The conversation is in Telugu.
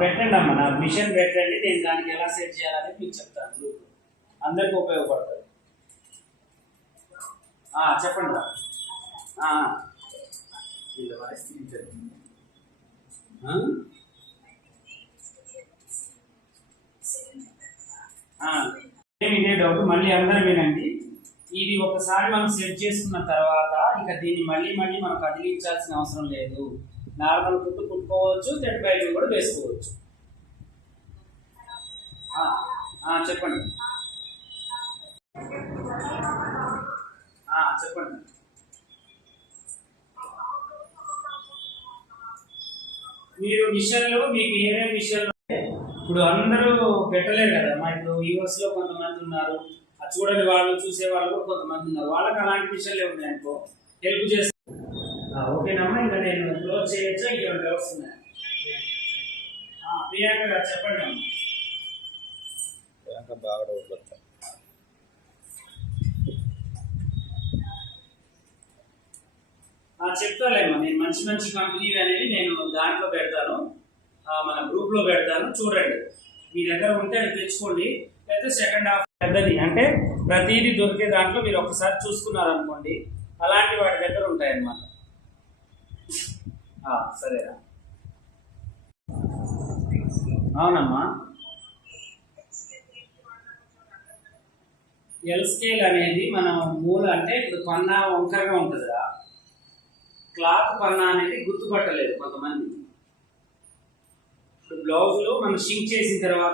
పెట్టండి అమ్మ, నా మిషన్ పెట్టండి, నేను దానికి ఎలా సెట్ చేయాలని మీకు చెప్తాను. గ్రూప్ అందరికీ ఉపయోగపడుతుంది. చెప్పండి రా. ఇదే డౌట్, మళ్ళీ అందరూ వినండి. ఇది ఒకసారి మనం సెట్ చేసుకున్న తర్వాత ఇక దీన్ని మళ్ళీ మళ్ళీ మనం కదిలించాల్సిన అవసరం లేదు. నార్మల్ కుట్టు కుట్టుకోవచ్చు, థ్రెడ్ బైండింగ్ కూడా వేసుకోవచ్చు. చెప్పండి చెప్పండి. మీరు విషయాల్లో మీకు ఏమేమి విషయాలు ఇప్పుడు అందరూ పెట్టలేరు కదా. మా ఇప్పుడు యూఎస్ లో కొంతమంది ఉన్నారు, చూడని వాళ్ళు చూసే వాళ్ళు కూడా కొంతమంది ఉన్నారు. వాళ్ళకి అలాంటి విషయాలు ఉన్నాయనుకో హెల్ప్ చేస్తారు. ఓకేనమ్మా, ఇంకా నేను క్లోజ్ చేయొచ్చా? ఇంకేమైనా డౌట్స్ ఉన్నాయి? ప్రియాంక గారు చెప్పండి అమ్మా. చెప్తాలేమ్మా, నేను మంచి మంచి కంపెనీలు అనేది నేను దాంట్లో పెడతాను, మన గ్రూప్ లో పెడతాను. చూడండి, మీ దగ్గర ఉంటే అది తెచ్చుకోండి. అయితే సెకండ్ హాఫ్ పెద్దది అంటే ప్రతిదీ దొరికే దాంట్లో మీరు ఒకసారి చూసుకున్నారనుకోండి, అలాంటి వాటి దగ్గర ఉంటాయన్నమాట. సరేనా? అవునమ్మా. ఎల్ స్కేల్ అనేది మనం మూల అంటే ఇప్పుడు పన్నా వంకరగా ఉంటుందిరా, క్లాత్ పన్నా అనేది గుర్తుపట్టలేదు కొంతమంది. బ్లౌజులు మనం షింక్ చేసిన తర్వాత